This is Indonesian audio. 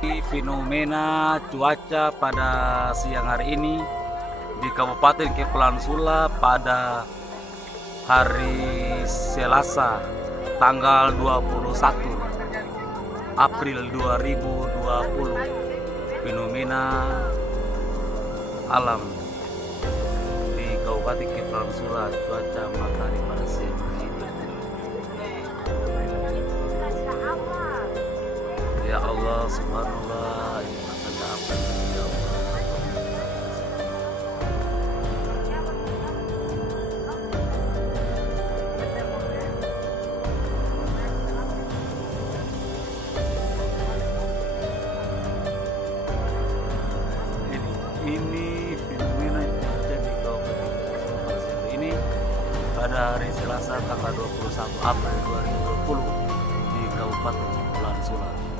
Fenomena cuaca pada siang hari ini di Kabupaten Kepulauan Sula pada hari Selasa tanggal 21 April 2020. Fenomena alam di Kabupaten Kepulauan Sula, cuaca matahari pada siang hari ini. Ya Allah, subhanallah, ini tanda apa ini, ya Allah. Ini fenomena cuaca di Kabupaten Kepulauan Sula hari ini pada hari Selasa tanggal 21 April 2020 di Kabupaten Kepulauan Sula.